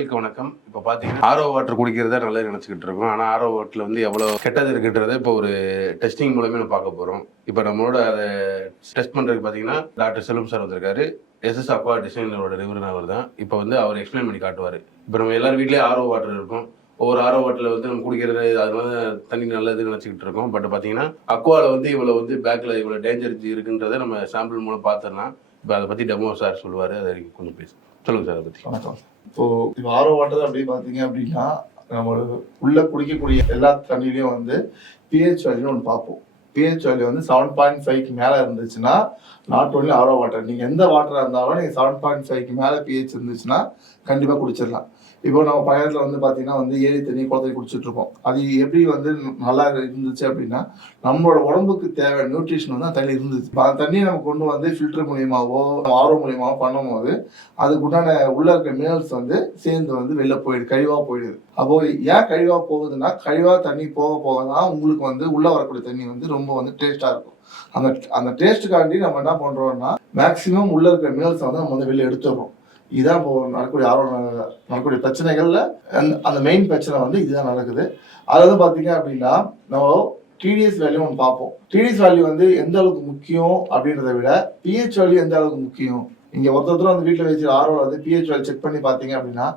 நேயர்களுக்கு வணக்கம். இப்போ பார்த்தீங்கன்னா ஆரோ வாட்டர் குடிக்கிறதா நல்லா நினச்சிக்கிட்டு இருக்கோம். ஆனால் ஆரோ வாட்டரில் வந்து எவ்வளோ கெட்டது இருக்குன்றதை இப்போ ஒரு டெஸ்டிங் மூலமே நம்ம பார்க்க போகிறோம். இப்போ நம்மளோட அதை டெஸ்ட் பண்ணுறதுக்கு பார்த்தீங்கன்னா டாக்டர் செல்வம் சார் வந்திருக்காரு. எஸ்எஸ் அப்பா டிசைனரோட நிறுவனர் அவர் தான். இப்போ வந்து அவர் எக்ஸ்பிளைன் பண்ணி காட்டுவார். இப்போ நம்ம எல்லாரும் வீட்லேயே ஆரோ வாட்டர் இருக்கும். ஒவ்வொரு ஆரோ வாட்டரில் வந்து நம்ம குடிக்கிறது அதனால தண்ணி நல்லதுன்னு நினச்சிக்கிட்டு இருக்கோம். பட் பார்த்தீங்கன்னா அக்வாவில் வந்து இவ்வளோ வந்து பேக்கில் இவ்வளோ டேஞ்சர் இருக்குன்றதை நம்ம சாம்பிள் மூலம் பார்த்துடலாம். இப்போ அதை பற்றி டெமோ சார் சொல்லுவார். அதை கொஞ்சம் பேசுவோம். சொல்லுங்க சார் அதை பற்றி. வணக்கம். இப்போ ஆரோ வாட்டர் அப்படி பார்த்தீங்க அப்படின்னா நம்ம உள்ள குடிக்கக்கூடிய எல்லா தண்ணியிலையும் வந்து பிஹெச் வேல்யூன்னு ஒன்று பார்ப்போம். பிஹெச் வேல்யூ வந்து 7.5க்கு மேலே இருந்துச்சுன்னா நாட் ஓன்லி ஆரோ வாட்டர், நீங்கள் எந்த வாட்டராக இருந்தாலும் நீங்கள் 7.5க்கு மேலே பிஹெச் இருந்துச்சுன்னா கண்டிப்பாக குடிச்சிடலாம். இப்போ நம்ம பயணத்தில் வந்து பார்த்தீங்கன்னா வந்து ஏரி தண்ணி குளத்தண்ணி குடிச்சிட்டு இருக்கோம். அது எப்படி வந்து நல்லா இருந்துச்சு அப்படின்னா நம்மளோட உடம்புக்கு தேவை நியூட்ரிஷன் வந்து அந்த தண்ணி இருந்துச்சு. அந்த தண்ணியை நம்ம கொண்டு வந்து ஃபில்டர் மூலியமாவோ ஆரோ மூலியமாவோ பண்ணும்போது அதுக்கு உண்டான உள்ள இருக்க மினரல்ஸ் வந்து சேர்ந்து வந்து வெளில போயிடுது, கழிவாக போயிடுது. அப்போ ஏன் கழிவாக போகுதுன்னா கழிவாக தண்ணி போக போக தான் உங்களுக்கு வந்து உள்ள வரக்கூடிய தண்ணி வந்து ரொம்ப வந்து டேஸ்டாக இருக்கும். அந்த டேஸ்ட்டுக்காண்டி நம்ம என்ன பண்ணுறோம்னா மேக்ஸிமம் உள்ள இருக்கிற மினரல்ஸ் வந்து நம்ம வந்து வெளில எடுத்துடுறோம். இதுதான் இப்போ நடக்கக்கூடிய பிரச்சனைகள்ல அந்த மெயின் பிரச்சனை வந்து இதுதான் நடக்குது. அது வந்து பார்த்தீங்க அப்படின்னா நம்ம டிடிஎஸ் வேல்யூ ஒன்று பார்ப்போம். டிடிஎஸ் வேல்யூ வந்து எந்த அளவுக்கு முக்கியம் அப்படின்றத விட பிஹெச் வேல்யூ எந்த அளவுக்கு முக்கியம். இங்க ஒருத்தர் வந்து வீட்டில் வச்சு ஆர்வம் வந்து பிஹெச் வேல்யூ செக் பண்ணி பார்த்தீங்க அப்படின்னா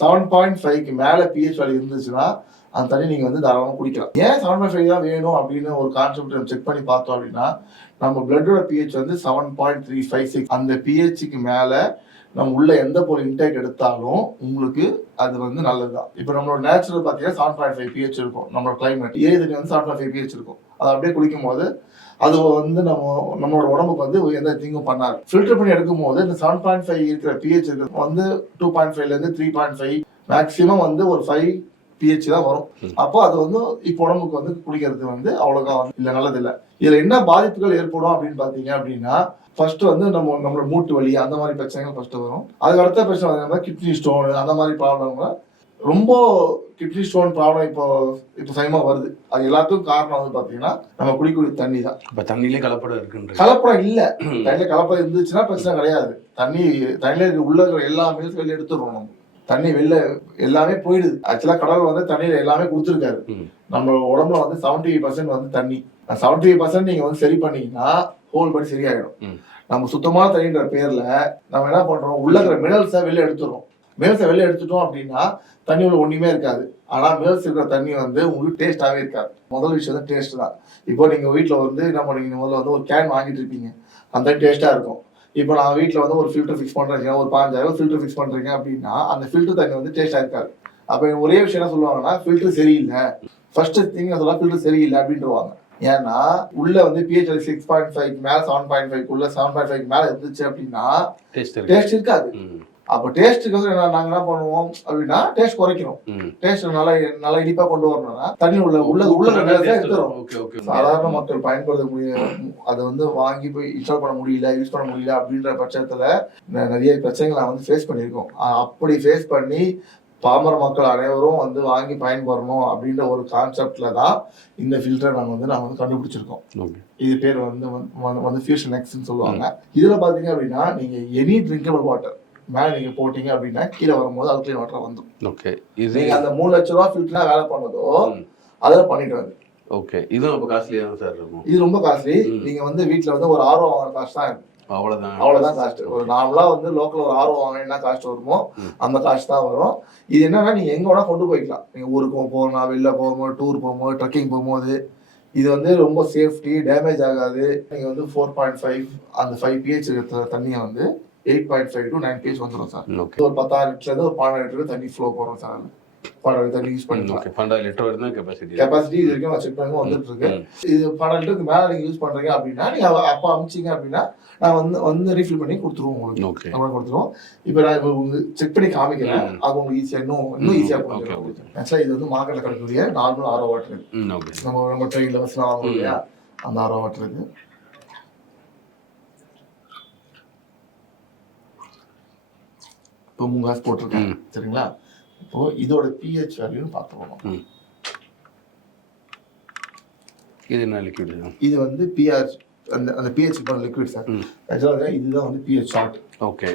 7.5க்கு மேலே பிஹெச் வேல்யூ இருந்துச்சுன்னா அந்த தண்ணி நீங்கள் வந்து தாராளமாக குடிக்கலாம். ஏன் 7.5 தான் வேணும் அப்படின்னு ஒரு கான்செப்ட் செக் பண்ணி பார்த்தோம் அப்படின்னா நம்ம பிளட்டோட பிஹெச் வந்து 7.356. அந்த பிஹெச்சுக்கு மேலே நம்ம உள்ள எந்த பொருள் இன்டேக் எடுத்தாலும் உங்களுக்கு அது வந்து நல்லதுதான். இப்போ நம்மளோட நேச்சுரல் பார்த்தீங்கன்னா 7.5 pH இருக்கும். நம்மளோட கிளைமேட் ஏரி தண்ணி வந்து 7.5 pH இருக்கும். அதை அப்படியே குடிக்கும் போது அது வந்து நம்மளோட உடம்புக்கு வந்து எந்த திங்கும் பண்ணாது. ஃபில்டர் பண்ணி எடுக்கும் போது இந்த 7.5 இருக்கிற pH வந்து 2.5லேருந்து 3.5 மேக்ஸிமம் வந்து ஒரு 5 pH தான் வரும். அப்போ அது வந்து இப்போ உடம்புக்கு வந்து குடிக்கிறது வந்து அவ்வளோக்கா இல்லை, நல்லது இல்லை. இதில் என்ன பாதிப்புகள் ஏற்படும் அப்படின்னு பார்த்தீங்க அப்படின்னா ஃபர்ஸ்ட் வந்து நம்மளோட மூட்டு வலி அந்த மாதிரி பிரச்சனைகள் ஃபர்ஸ்ட் வரும். அதுக்கு அடுத்த பிரச்சனை வந்து கிட்னி ஸ்டோன் அந்த மாதிரி ப்ராப்ளம்ல ரொம்ப கிட்னி ஸ்டோன் ப்ராப்ளம் இப்போ சமயமா வருது. அது எல்லாத்துக்கும் காரணம் வந்து பாத்தீங்கன்னா நம்ம குடிக்கூடிய தண்ணி தான். இப்போ தண்ணியிலே கலப்படம் இருக்குன்ற கலப்படம் இல்லை. தண்ணியில கலப்படம் இருந்துச்சுன்னா பிரச்சனை கிடையாது. தண்ணியில உள்ள இருக்கிற எல்லா மீன்ஸ் வெளில எடுத்துடுறோம். நம்ம தண்ணி வெளில எல்லாமே போயிடுது. ஆக்சுவலா கடவுள் வந்து தண்ணியில எல்லாமே கொடுத்துருக்காரு. நம்ம உடம்புல வந்து 70% வந்து தண்ணி. 70% நீங்க வந்து சரி பண்ணீங்கன்னா ஹோல் படி சரியாயிடும். நம்ம சுத்தமான தண்ணின்ற பேர்ல நம்ம என்ன பண்றோம், உள்ள இருக்கிற மினரல்ஸை வெளில எடுத்துறோம். மினரல்ஸை வெளில எடுத்துட்டோம் அப்படின்னா தண்ணி உள்ள ஒண்ணுமே இருக்காது. ஆனா மினரல்ஸ் இருக்கிற தண்ணி வந்து உங்களுக்கு டேஸ்டாவே இருக்காது. முதல் விஷயம் வந்து டேஸ்ட் தான். இப்போ நீங்க வீட்டுல வந்து என்ன பண்ணுவீங்க, முதல்ல வந்து ஒரு கேன் வாங்கிட்டு இருப்பீங்க, அந்த டேஸ்டா இருக்கும். இப்போ நான் வீட்டுல வந்து ஒரு ஃபில்டர் ஃபிக்ஸ் பண்றீங்க, ஒரு 5000 ஃபில்டர் ஃபிக்ஸ் பண்றீங்க அப்படின்னா அந்த ஃபில்டர் தண்ணி வந்து டேஸ்டா இருக்காது. அப்ப ஒரே விஷயம் என்ன சொல்லுவாங்கன்னா ஃபில்டர் சரியில்லை. ஃபர்ஸ்ட் திங் சொல்ல ஃபில்டர் சரியில்லை அப்படின்ட்டுருவாங்க. ஏன்னா உள்ள வந்து பிஹெச் 6.5 மேல 7.5 7.5 மேல இருந்துச்சு அப்படின்னா டேஸ்ட் இருக்காது. அப்ப டேஸ்ட்டுக்கு நாங்க என்ன பண்ணுவோம் அப்படின்னா டேஸ்ட் குறைக்கிறோம். டேஸ்ட் நல்லா இனிப்பா கொண்டு வரணும்னா தண்ணி உள்ள எடுத்துரும். சாதாரண மக்கள் பயன்படுத்தக்கூடிய அதை வந்து வாங்கி போய் இன்ஸ்டால் பண்ண முடியல, யூஸ் பண்ண முடியல அப்படின்ற பட்சத்துல நிறைய பிரச்சனைகளை நான் வந்து ஃபேஸ் பண்ணியிருக்கோம். அப்படி ஃபேஸ் பண்ணி பாமர மக்கள் அனைவரும் வந்து வாங்கி பயன்பெறணும் அப்படின்ற ஒரு கான்செப்ட்ல தான் இந்த ஃபில்டரை நாங்கள் வந்து கண்டுபிடிச்சிருக்கோம். இது பேர் வந்து ஃபியூஷன் எக்ஸ்ன்னு சொல்லுவாங்க. இதுல பாத்தீங்க அப்படின்னா நீங்க எனி ட்ரிங்கபிள் வாட்டர் மேல நீங்க போட்டீங்க அப்படின்னா கீழே வரும்போது அல்கலைன் வாட்டர் வந்துடும். அந்த 3 லட்ச ரூபா ஃபில்டரா வேலை பண்ணதோ அதில் பண்ணிட்டு வந்து. ஓகே, இது ரொம்ப காஸ்ட்லியா தான் சார் இருக்கும். இது ரொம்ப காஸ்ட்லி. நீங்க வந்து வீட்டுல வந்து ஒரு ஆர்வம் வாங்குற காஸ்ட் தான் இருக்கும். அவ்வளவுதான் காஸ்ட். ஒரு நார்மலா வந்து லோக்கல் ஒரு ஆர்வம் வாங்க என்ன காஸ்ட் வருமோ அந்த காஸ்ட் தான் வரும். இது என்னன்னா நீங்க எங்க வேணா கொண்டு போய்க்கலாம். நீங்க ஊருக்கு போகணும், வெளில போகும்போது, டூர் போகும்போது, ட்ரெக்கிங் போகும்போது இது வந்து ரொம்ப சேஃப்டி, டேமேஜ் ஆகாது. நீங்க வந்து 4.5 அந்த 5 pH இருக்கிற தண்ணியை வந்து 8.5 to 9 pH வந்துடும் சார். ஒரு 10,000 லிட்டர்ல ஒரு 12 லிட்டர் தண்ணி ஃப்ளோ போறோம் சார். 12 தண்ணி யூஸ் பண்ணிக்கலாம். 12 லிட்டர் வரைக்கும் கெபாசிட்டி இது வரைக்கும் செக் பண்ணி வந்துட்டு இருக்கு. இது 12 லிட்டருக்கு மேல நீங்க யூஸ் பண்றீங்க அப்படின்னா நீங்க அப்ப அமிச்சிங்க அப்படின்னா நான் வந்து ரீஃபில் பண்ணி கொடுத்துருவோம் உங்களுக்கு. நம்ம கொடுத்துருவோம். இப்போ நான் இப்போ செக் பண்ணி காமிக்கிறேன். அது உங்களுக்கு ஈஸியா இன்னும் ஈஸியா பண்ணுறேன். ஆக்சுவலா இது வந்து மார்க்கெட்ல கிடைக்கக்கூடிய நார்மல் ஆரோ வாட்டர். நம்ம ட்ரெயின்ல பஸ்லாம் வாங்குவோம் இல்லையா, அந்த ஆரோ வாட்டர் இது. இப்போ 3 காசு போட்டிருக்கேன் சரிங்களா. இப்போ இதோட pH வேல்யூன்னு பார்த்துக்கணும். இது என்ன லிக்விட்? இது வந்து pH அந்த pH லிக்விட் சார். ஆக்சுவலாக இதுதான் வந்து pH சால்ட். ஓகே,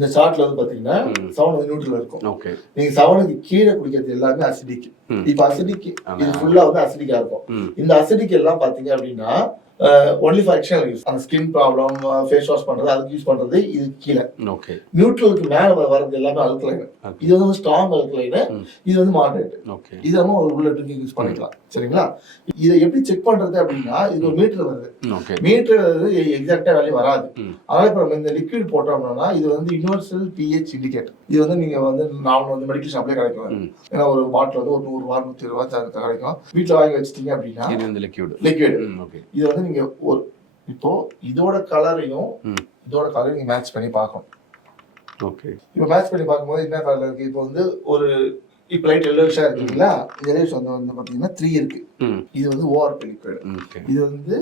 இந்த சார்ட்ல வந்து பாத்தீங்கன்னா 7 வந்து நியூட்ரல் இருக்கும். ஓகே. நீங்க 7க்கு கீழே குடிக்கிறது எல்லாமே அசிடிக். இப்ப அசிடிக் இது ஃபுல்லா வந்து அசிடிக்கா இருக்கும். இந்த அசிடிக் எல்லாம் பாத்தீங்க அப்படின்னா ஒன்லி ஃபார் எக்ஸ்டர்னல் யூஸ். அந்த ஸ்கின் ப்ராப்ளம், ஃபேஸ் வாஷ் பண்றது, அதுக்கு யூஸ் பண்றது இது கீழே. ஓகே. நியூட்ரலுக்கு மேல வரது எல்லாமே அல்கலைன். இது வந்து ஸ்ட்ராங் அல்கலைன், இது வந்து மாடரேட். ஓகே. இது நம்ம உள்ள ட்ரிங்கிங் யூஸ் பண்ணிக்கலாம். சரிங்களா? இதை எப்படி செக் பண்றது அப்படின்னா இது ஒரு மீட்டர் வருது. ஓகே. மீட்டர் எக்ஸாக்டா வேல்யூ வராது. அதனால இப்ப நம்ம இந்த லிக்விட் போட்டோம்னா இது வந்து யுனிவர்சல் pH இண்டிகேட்டர். இது வந்து நீங்க வந்து நான் வந்து மெடிக்கல் ஷாப்லயே கிடைக்கும். ஏன்னா ஒரு பாட்டில் வந்து ஒரு 100 ரூபாய் 120 ரூபாய் கிடைக்கும். வீட்டுல வாங்கி வச்சிட்டீங்க அப்படின்னா இது இந்த லிக்விட். ஓகே. இது வந்து நீங்க ஒரு இப்போ இதோட கலரையும் நீங்க மேட்ச் பண்ணி பார்க்கணும். ஓகே. இப்போ மேட்ச் பண்ணி பார்க்கும்போது என்ன கலர் இருக்கு? இப்போ வந்து ஒரு இப்போ லைட் எல்லோஷா இருக்குங்களா? இந்த எல்லோஷ் வந்து பாத்தீங்கன்னா 3 இருக்கு. இது வந்து ஓஆர்பி லிக்விட். இது வந்து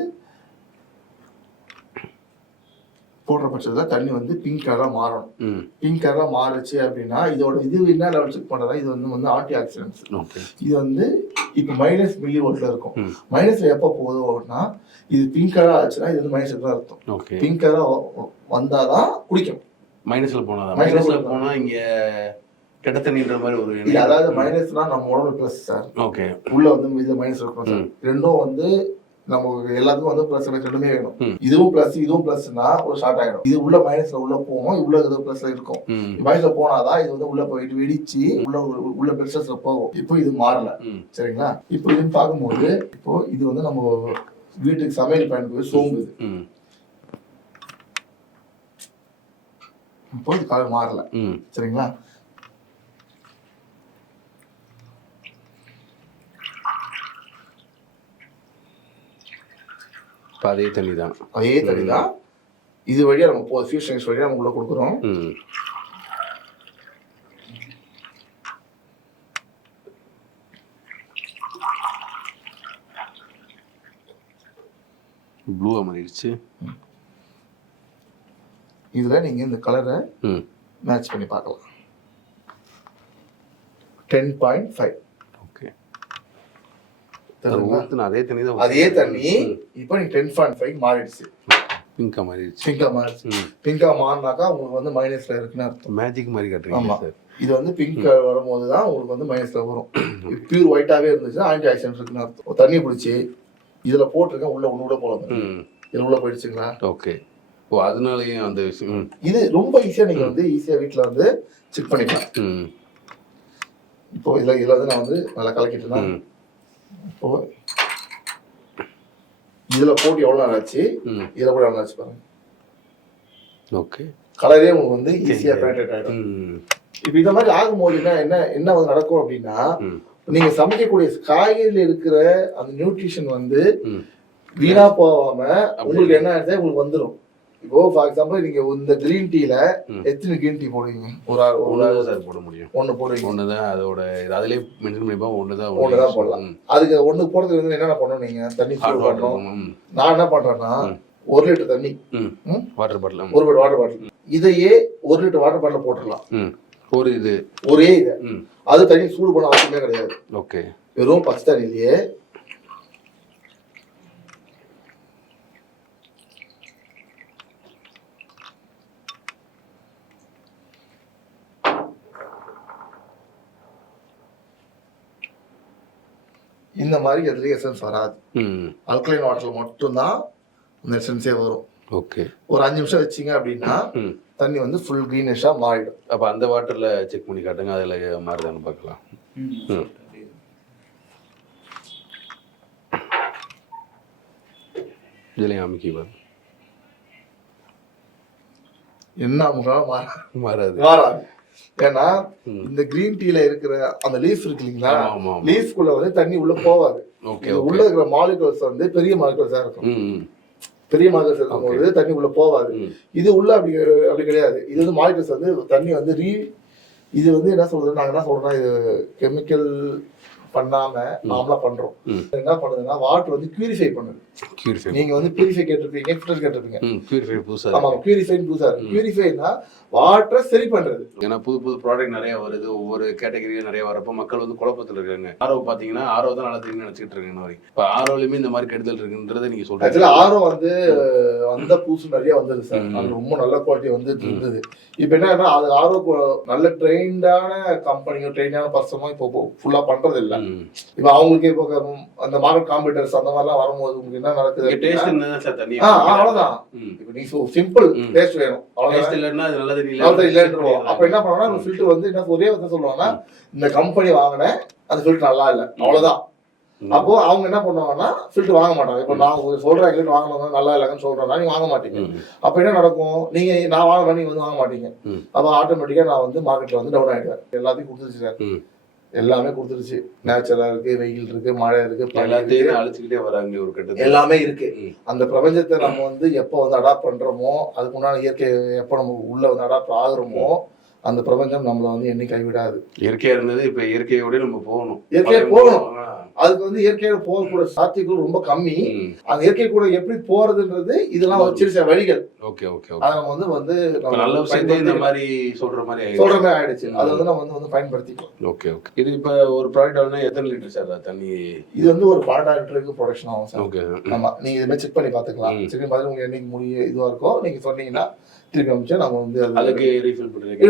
போடுற பட்சத்துல தண்ணி வந்து பிங்க் கலரா மாறணும். பிங்க் கலரா மாறுச்சு அப்படின்னா இதோட இது என்ன லெவல் செக் பண்றதா? இது வந்து ஆன்டி ஆக்சிடென்ட்ஸ். இது வந்து இப்போ -mV இருக்கும். மைனஸ்ல எப்போ போகுது அப்படின்னா இது பிங்க் கலரா ஆச்சுன்னா இது வந்து மைனஸ் தான் அர்த்தம். பிங்க் கலரா வந்தாதான் குடிக்கும். மைனஸ்ல போனா இங்க கெட்ட தண்ணின்ற மாதிரி ஒரு இல்ல, அதாவது மைனஸ்னா நம்ம உடம்புல பிளஸ் சார். ஓகே. உள்ள வந்து இது மைனஸ் இருக்கும் சார். ரெண்டும் வந்து நமக்கு எல்லாத்துக்கும் வந்து பிளஸ் ரெண்டுமே வேணும். இதுவும் பிளஸ்னா ஒரு ஷார்ட் ஆயிடும். இது உள்ள மைனஸ்ல உள்ள போகும், உள்ள ஏதோ பிளஸ்ல இருக்கும். மைனஸ்ல போனாதான் இது வந்து உள்ள போயிட்டு வெடிச்சு உள்ள பிளஸ்ல போகும். இப்போ இது மாறல. சரிங்களா? இப்போ இது பார்க்கும்போது இப்போ இது வந்து நம்ம வீட்டுக்கு சமையல் பயன்படுத்தி சோம்பு. இப்போ இது கலர் மாறல. சரிங்களா? அதே தண்ணி தான். இது வழியா நம்ம ஃபியூஷன் வழியா நம்ம உள்ள கொடுக்குறோம். ப்ளூவா மாறிடுச்சு. இதுல நீங்க இந்த கலரை மேட்ச் பண்ணி பார்க்கலாம். 10.5. அதே தண்ணி இப்போ நீ 10.5 மாறிடுச்சு. பிங்கா மாறிடுச்சு. பிங்கா மாறினாக்கா உங்களுக்கு வந்து மைனஸ்ல இருக்குன்னு அர்த்தம். மேஜிக் மாதிரி காட்டுறீங்க சார். இது வந்து பிங்க் வரும்போது தான் உங்களுக்கு வந்து மைனஸ்ல வரும். பியூர் ஒயிட்டாவே இருந்துச்சுன்னா ஆன்டி ஆக்சிடென்ட் இருக்குன்னு அர்த்தம். தண்ணி பிடிச்சி இதுல போட்டிருக்கேன், உள்ள ஒண்ணு கூட போல இது உள்ள போயிடுச்சுங்களா? ஓகே. ஓ, அதனாலயும் அந்த விஷயம் இது ரொம்ப ஈஸியா நீங்க வந்து வீட்டுல வந்து செக் பண்ணிக்கலாம். இப்போ இதுல வந்து நான் வந்து நல்லா கலக்கிட்டேன்னா இப்போ இதுல போட்டு எவ்வளவு நாள் ஆச்சு, இதுல கூட எவ்வளவு ஆச்சு பாருங்க. ஓகே. கலரே உங்களுக்கு வந்து ஈஸியா பேட்டர்ன் ஆயிடும். இப்ப இந்த மாதிரி ஆகும்போது என்ன வந்து நடக்கும் அப்படின்னா நீங்க சமைக்கக்கூடிய காய்கறியில இருக்கிற அந்த நியூட்ரிஷன் வந்து வீணா போகாம உங்களுக்கு என்ன ஆயிடுது, உங்களுக்கு வந்துடும். இப்போ ஃபார் எக்ஸாம்பிள் நீங்க இந்த கிரீன் டீல எத்தனை கிரீன் டீ போடுவீங்க? சார் போட முடியும். ஒண்ணு போடுவீங்க. ஒண்ணுதான் அதோட அதுலயே மென்ஷன் பண்ணிப்பா. ஒண்ணுதான் போடலாம். அதுக்கு ஒண்ணு போடுறதுக்கு வந்து என்னென்ன பண்ணணும்? நீங்க தண்ணி சூடு பண்ணணும். நான் என்ன பண்றேன்னா 1 லிட்டர் தண்ணி, வாட்டர் பாட்டில், 1 வாட்டர் பாட்டில், இதையே 1 லிட்டர் வாட்டர் பாட்டில் போட்டுடலாம். ஒரே இது அது தண்ணி சூடு பண்ண அவசியமே கிடையாது. ஓகே. வெறும் பச்சை தண்ணிலேயே இந்த மாதிரி எதுலயும் எசன்ஸ் வராது. அல்கலைன் வாட்டர்ல மட்டும்தான் அந்த எசன்ஸே வரும். ஓகே. ஒரு 5 நிமிஷம் வச்சீங்க அப்படின்னா தண்ணி வந்து ஃபுல் கிரீனிஷா மாறிடும். அப்ப அந்த வாட்டர்ல செக் பண்ணி காட்டுங்க, அதுல மாறுதான்னு பார்க்கலாம். இதுலயும் அமைக்கி பாரு. என்ன அமுகம் மாறாது. ஏன்னா இந்த கிரீன் டீல இருக்கிற அந்த லீஃப் இருக்கு இல்லைங்களா, லீஃப்குள்ள வந்து தண்ணி உள்ள போவாது. உள்ள இருக்கிற மாலிகுல்ஸ் வந்து பெரிய மாலிகுல்ஸா இருக்கும். பெரிய மாலிகுல்ஸ் இருக்கும்போது தண்ணி உள்ள போவாது. இது உள்ள அப்படி கிடையாது. இது வந்து மாலிகுல்ஸ் வந்து தண்ணி வந்து இது வந்து என்ன சொல்றது, நாங்க என்ன சொல்றோம், இது கெமிக்கல் பண்ணாம நாமளா பண்றோம். என்ன பண்ணுதுன்னா வாட்டர் வந்து பியூரிஃபை பண்ணுது. நீங்க வந்து பியூரிஃபை கேட்டிருப்பீங்க, ஃபில்டர் கேட்டிருப்பீங்க. பியூரிஃபை புதுசா ஆமா, பியூரிஃபைன்னு புதுசா இருக்கு. பியூரிஃபைனா வாட்டரை சரி பண்றது. ஏன்னா புது ப்ராடக்ட் நிறைய வருது, ஒவ்வொரு கேட்டகரியும் நிறைய வரப்போ மக்கள் வந்து குழப்பத்தில் இருக்காங்க. ஆரோ பாத்தீங்கன்னா ஆரோ தான் நல்லா தெரியும் நினைச்சிட்டு இருக்காங்க. இப்போ ஆரோலையுமே இந்த மாதிரி கெடுதல் இருக்குன்றதை நீங்க சொல்றீங்க. ஆக்சுவலா ஆரோ வந்து அந்த புதுசு நிறைய வந்தது சார். அது ரொம்ப நல்ல குவாலிட்டி வந்து இருந்தது. இப்ப என்னன்னா அது ஆரோ நல்ல ட்ரெயின்டான கம்பெனியோ ட்ரெயினான பர்சனோ இப்போ ஃபுல்லா பண்றது இல்ல. இப்ப அவங்களுக்கு இப்போ அந்த மார்க்கெட் காம்படிட்டர்ஸ் அந்த மாதிரிலாம் வரும்போது உங்களுக்கு என்ன நடக்குது? டேஸ்ட் என்னதான் சார் தண்ணி? அவ்வளவுதான். இப்ப நீ சிம்பிள் டேஸ்ட் வேணும், டேஸ்ட் இல்லன்னா அது நல்லது இல்லன்றோம். அப்ப என்ன பண்ணுவாங்கன்னா ஃபில்டர் வந்து என்ன ஒரே வந்து சொல்லுவாங்கன்னா இந்த கம்பெனி வாங்கினேன் அந்த ஃபில்டர் நல்லா இல்ல, அவ்வளவுதான். அப்போ அவங்க என்ன பண்ணுவாங்கன்னா ஃபில்டர் வாங்க மாட்டாங்க. இப்போ நான் சொல்றேன் எங்கிட்ட வாங்கணும் நல்லா இல்லைன்னு சொல்றேன்னா நீங்க வாங்க மாட்டீங்க. அப்ப என்ன நடக்கும்? நீங்க நான் வாங்கினா நீங்க வந்து வாங்க மாட்டீங்க. அப்ப ஆட்டோமேட்டிக்கா நான் வந்து மார்க்கெட்ல வந்து டவுன் ஆயிடுவேன். எல்லாத்தையும் கொடுத்துருச்சு சார், எல்லாமே கொடுத்துருச்சு. நேச்சுரலா இருக்கு, வெயில் இருக்கு, மழை இருக்கு, எல்லாத்தையும் அழிச்சுக்கிட்டே வராங்க ஒரு கட்டத்துல. எல்லாமே இருக்கு. அந்த பிரபஞ்சத்தை நம்ம வந்து எப்போ வந்து அடாப்ட் பண்றோமோ, அதுக்கு முன்னாடி இயற்கை எப்போ நம்ம உள்ள வந்து அடாப்ட் ஆகுறோமோ அந்த பிரபஞ்சம் நம்மள வந்து என்னைக்கு கைவிடாது. இயற்கையா இருந்தது, இப்ப இயற்கையோட நம்ம போகணும். இயற்கையா போகணும். அதுக்கு வந்து இயற்கையோட போகக்கூட சாத்தியங்கள் ரொம்ப கம்மி. அந்த இயற்கை கூட எப்படி போறதுன்றது இதெல்லாம் சின்ன வழிகள். Okay okay. அதை நம்ம வந்து நல்ல விஷயத்தை இந்த மாதிரி சொல்ற மாதிரி ஆயிடுச்சு. அதை வந்து நம்ம வந்து பயன்படுத்திக்கலாம். Okay okay. இது இப்ப ஒரு ப்ராடக்ட் ஆனா எத்தனை லிட்டர் சார் தண்ணி? இது வந்து ஒரு 12,000 லிட்டருக்கு ப்ரொடக்ஷன் ஆகும் சார். ஓகே. ஆமா, நீங்க இதுமாதிரி செக் பண்ணி பாத்துக்கலாம். செக் பண்ணி பார்த்து உங்களுக்கு என்னைக்கு முடிய இதுவா இருக்கோ நீங்க சொன்னீங்கன்னா திருப்பி அமிச்சா நம்ம வந்து அதுக்கு ரீஃபில் பண்ணுறீங்க.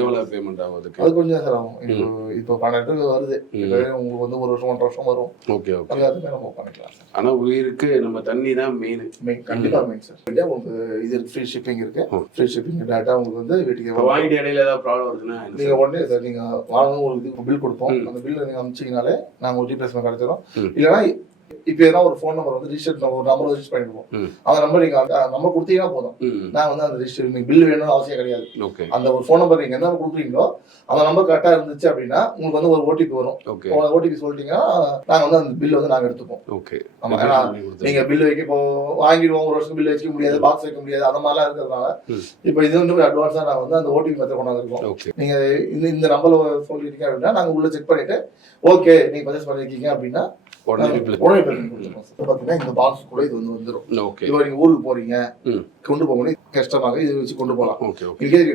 எவ்வளவு பேமெண்ட் ஆகும் அதுக்கு? அது கொஞ்சம் சார் ஆகும். இப்போ 12 வருது, உங்களுக்கு வந்து ஒரு வருஷம் 1.5 வருஷம் வரும். Okay okay. எல்லாத்துக்குமே நம்ம பண்ணிக்கலாம் சார். ஆனா உயிருக்கு நம்ம தண்ணி தான் மெயின். கண்டிப்பா மெயின் சார். உங்களுக்கு இது ஃப்ரீ ஷிப்பிங் இருக்கு. ஃப்ரீ ஷிப்பிங் டேட்டா உங்களுக்கு வந்து வீட்டுக்கு வாங்கிட்டு இடையில ஏதாவது ப்ராப்ளம் வருதுன்னா நீங்க உடனே சார் நீங்க வாங்கணும் உங்களுக்கு பில் கொடுப்போம். அந்த பில் நீங்க அமிச்சிங்கனாலே நாங்க ஒரு ரீப்ளேஸ்மெண்ட் கிடைச்சிடும். இல்லைன்னா இப்ப ஏதாவது ஒரு ஃபோன் நம்பர் வந்து ரிஜிஸ்டர் ஒரு நம்பர் ரிஜிஸ்டர் பண்ணிடுவோம். அந்த நம்பர் நீங்க நம்பர் கொடுத்தீங்கன்னா போதும். நான் வந்து அந்த ரிஜிஸ்டர் நீங்க பில் வேணும்னு அவசியம் கிடையாது. அந்த ஒரு ஃபோன் நம்பர் நீங்க எந்த கொடுக்குறீங்களோ அந்த நம்பர் கரெக்டா இருந்துச்சு அப்படின்னா உங்களுக்கு வந்து ஒரு ஓடிபி வரும். ஓடிபி சொல்லிட்டீங்கன்னா நாங்க வந்து அந்த பில் வந்து நாங்க எடுத்துப்போம். ஆமா, ஏன்னா நீங்க பில் வைக்க இப்போ வாங்கிடுவோம், ஒரு வருஷம் பில் வைக்க முடியாது, பாக்ஸ் வைக்க முடியாது, அந்த மாதிரிலாம் இருக்கிறதுனால இப்போ இது வந்து அட்வான்ஸா நாங்க வந்து அந்த ஓடிபி மெத்தட் கொண்டாந்துருக்கோம். நீங்க இந்த நம்பர்ல சொல்லிட்டீங்க அப்படின்னா நாங்க உள்ள செக் பண்ணிட்டு ஓகே நீங்க பர்ச்சேஸ் பண்ணிருக்கீங்க அப்படின்னா இந்த பாக்ஸ் கூட இது வந்து வந்துடும். இப்போ நீங்க ஊருக்கு போறீங்க கொண்டு போக முடியும், கஷ்டமாக இது வச்சு கொண்டு போகலாம்.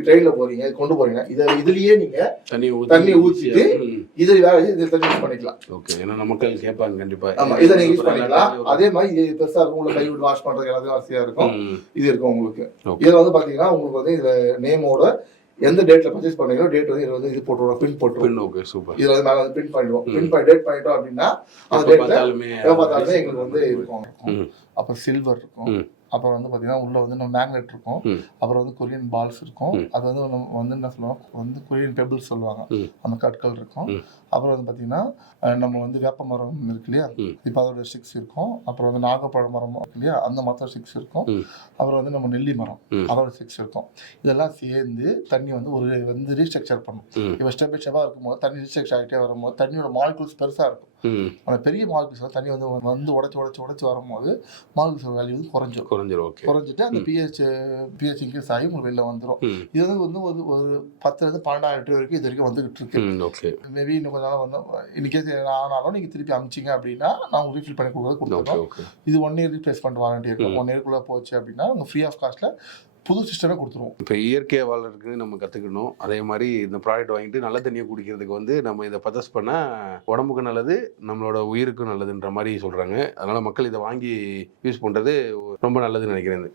ட்ரெயின்ல போறீங்க கொண்டு போறீங்க, இதுலயே நீங்க தண்ணி ஊற்றிட்டு இதுல வேற தண்ணி யூஸ் பண்ணிக்கலாம். ஏன்னா மக்கள் கேட்பாங்க கண்டிப்பா. ஆமா, இதை நீங்க யூஸ் பண்ணிக்கலாம். அதே மாதிரி இது பெருசா இருக்கும், உங்களுக்கு கை விட்டு வாஷ் பண்றது எல்லாத்தையும் வசதியா இருக்கும். இது இருக்கும் உங்களுக்கு. இதுல வந்து பாத்தீங்கன்னா உங்களுக்கு வந்து இதுல நேமோட எந்த டேட்ல பர்ச்சேஸ் பண்ணீங்களோ டேட் வந்து இதுல வந்து இது போட்டுருவோம், பின் போட்டுருவோம். Okay super. இதுல வந்து மேல வந்து பின் பண்ணிடுவோம். பின் பண்ணி டேட் பண்ணிட்டோம் அப்படின்னா அந்த டேட்ல பார்த்தாலுமே எங்களுக்கு வந்து இருக்கும். அப்புறம் சில்வர் இருக்கும். அப்புறம் வந்து பார்த்தீங்கன்னா உள்ள வந்து நம்ம மேக்னெட் இருக்கும். அப்புறம் வந்து கொரியன் பால்ஸ் இருக்கும். அது வந்து நம்ம வந்து என்ன சொல்லுவோம் வந்து கொரியன் பெபிள்ஸ் சொல்லுவாங்க, அந்த கற்கள் இருக்கும். அப்புறம் வந்து பார்த்தீங்கன்னா நம்ம வந்து வேப்ப மரம் இருக்கு இல்லையா, இப்போ அதோட ஸ்டிக்ஸ் இருக்கும். அப்புறம் வந்து நாகப்பழ மரம் இருக்கு இல்லையா, அந்த மரத்தோட ஸ்டிக்ஸ் இருக்கும். அப்புறம் வந்து நம்ம நெல்லி மரம் அதோட ஸ்டிக்ஸ் இருக்கும். இதெல்லாம் சேர்ந்து தண்ணி வந்து ஒரு வந்து ரீஸ்ட்ரக்சர் பண்ணும். இப்போ ஸ்டெப் பை ஸ்டெப்பாக இருக்கும்போது தண்ணி ரீஸ்ட்ரக்சர் ஆகிட்டே வரும்போது தண்ணியோட மாலிகுல்ஸ் பெருசாக இருக்கும். அந்த பெரிய மாலிகுல்ஸ் தண்ணி வந்து உடச்சி வரும்போது மாலிகுல்ஸ் வேல்யூ வந்து குறைஞ்சிட்டு அந்த பிஹெச் இன்க்ரீஸ் ஆகி உங்களுக்கு வெளில வந்துடும். இது வந்து ஒரு 10,000 to 12,000 லிட்டர் வரைக்கும் இது வரைக்கும் வந்துகிட்டு இருக்கு. மேபி இன்னும் கொஞ்ச நாள் வந்து இன்கேஸ் ஆனாலும் நீங்க திருப்பி அமிச்சிங்க அப்படின்னா நான் உங்களுக்கு ரீஃபில் பண்ணி கொடுத்துருவோம். இது 1 year ரீப்ளேஸ்மெண்ட் வாரண்டி இருக்கும். 1 yearக்குள்ள போச்சு அப்படின்னா உங்க ஃப்ரீ ஆஃப் காஸ்ட்ல புது சிஸ்டமே கொடுத்துருவோம். இப்போ இயற்கையாக வாழ்றதுக்கு நம்ம கற்றுக்கணும். அதே மாதிரி இந்த ப்ராடக்ட் வாங்கிட்டு நல்ல தண்ணியை குடிக்கிறதுக்கு வந்து நம்ம இதை பர்ச்சேஸ் பண்ணால் உடம்புக்கு நல்லது, நம்மளோட உயிருக்கும் நல்லதுன்ற மாதிரி சொல்கிறாங்க. அதனால் மக்கள் இதை வாங்கி யூஸ் பண்ணுறது ரொம்ப நல்லதுன்னு நினைக்கிறேன்.